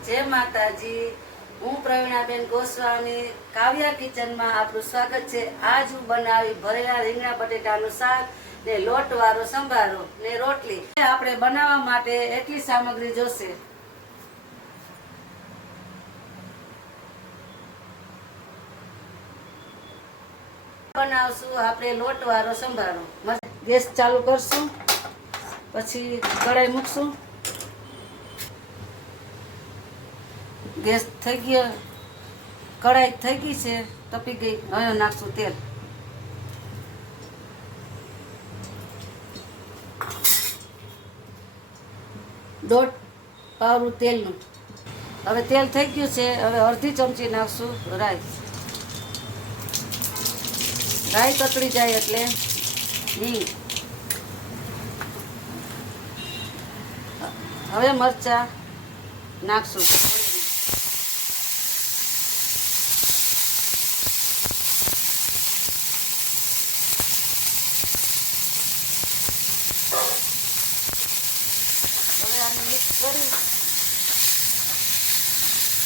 जय माताजी। हूँ प्रवीणाबेन गोस्वामी काव्या किचन में आपनु स्वागत है। आज हूँ बनावी भरेला રીંગણા બટેટાનું શાક ने લોટવાળો સંભારો ने રોટલી। આપણે બનાવવા માટે એટલી સામગ્રી જોશે। બનાવશું આપણે લોટવાળો સંભારો। ગેસ ચાલુ કરશું, પછી કઢાઈ મૂકશું। गैस थी गया, कढ़ाई थी गई से तपी गई। हमें नाखशु तेल। दौड़ पावरू तेल। हमें तेल थी गयु से हमें अर्धी चमची नाखशु राई। राई ततड़ी जाए एटले हींग। हमें मरचा नाखशु।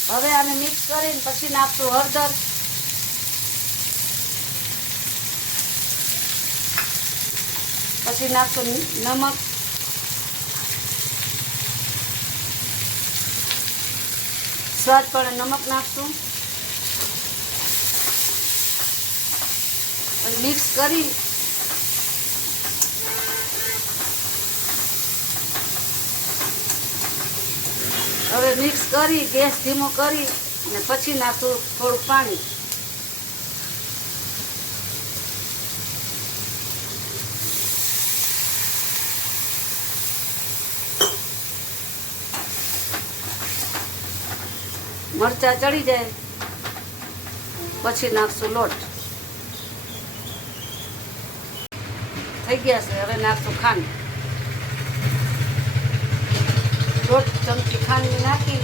હવે આને મિક્સ કરીને પછી નાખશું હળદર, પછી નાખશું નમક, સ્વાદ પ્રમાણે નમક નાખશું। મિક્સ કરી હવે મિક્સ કરી ગેસ ધીમો કરી અને પછી નાખું થોડું પાણી। મરચા ચડી જાય પછી નાખશું લોટ। થઈ ગયા છે, હવે નાખશું ખાંડ। दौड़ चमची खांड नाखी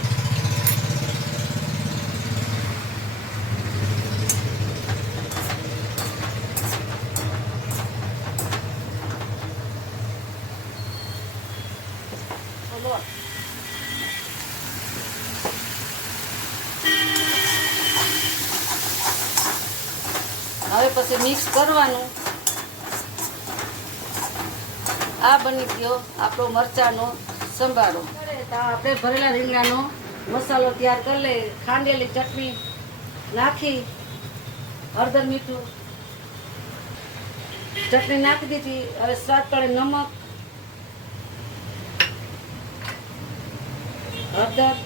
हवे पछी मिक्स करवानुं। आ बनी गयो आपणो मरचानो संभारो। આપણે ભરેલા રીંગણાનો મસાલો તૈયાર કરી લઈએ। ખાંડેલી ચટણી નાખી, હળદર મીઠું ચટણી નાખી દીધી। હવે સ્વાદ પ્રમાણે નમક, હળદર,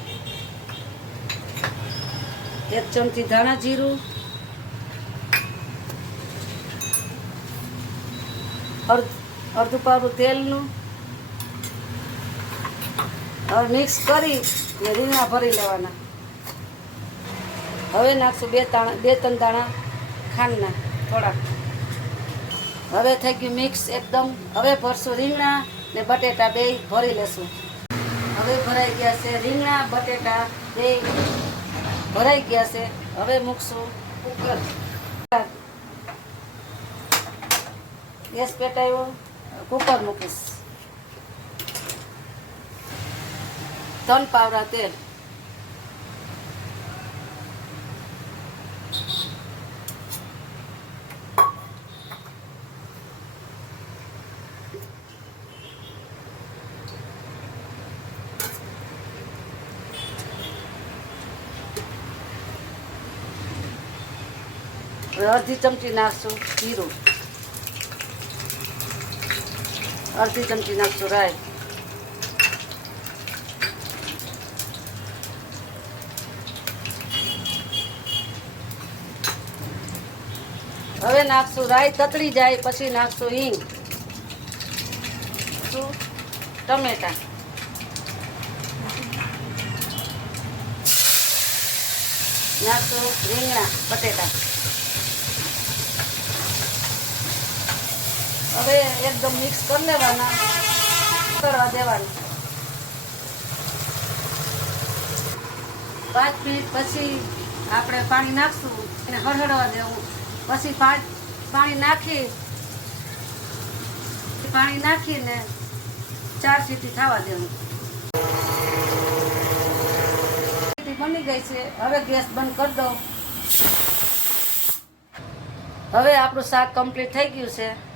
1 ચમચી ધાણા જીરું, અડધું પાવડું તેલનું। और मिक्स करी રીંગણા भरी लेवाना। हवे नाखशु 2-3 दाणा खांडना थोड़ा। हवे थई गयुं मिक्स एकदम। हवे भरशुं રીંગણા ने बटेटा बे भरी लेशुं। हवे भराई गया छे રીંગણા बटेटा बे भराई गया छे। हवे मूकशुं कुकर। गैस पेटायो, कुकर मूकीश। 3 पावड़ा तेल, अर्धी चमची नाखशु जीरु, अर्धी चमची नाखशु राई, हवे नाखशु राई ततड़ी जाए पछी नाखशु हींग, टमेटा, नाखशु રીંગણા बटेटा। हवे एकदम मिक्स कर लेवाना, करवा देवाना। 5 मिनिट पछी आपणे पाणी नाखशुं अने हळहळवा देवुं। पछी पाणी नाखीने 4 सीटी थवा देवुं। ગઈ છે. હવે ગેસ બંધ કરી દઉં. હવે આપણું શાક કમ્પ્લીટ થઈ ગયું છે.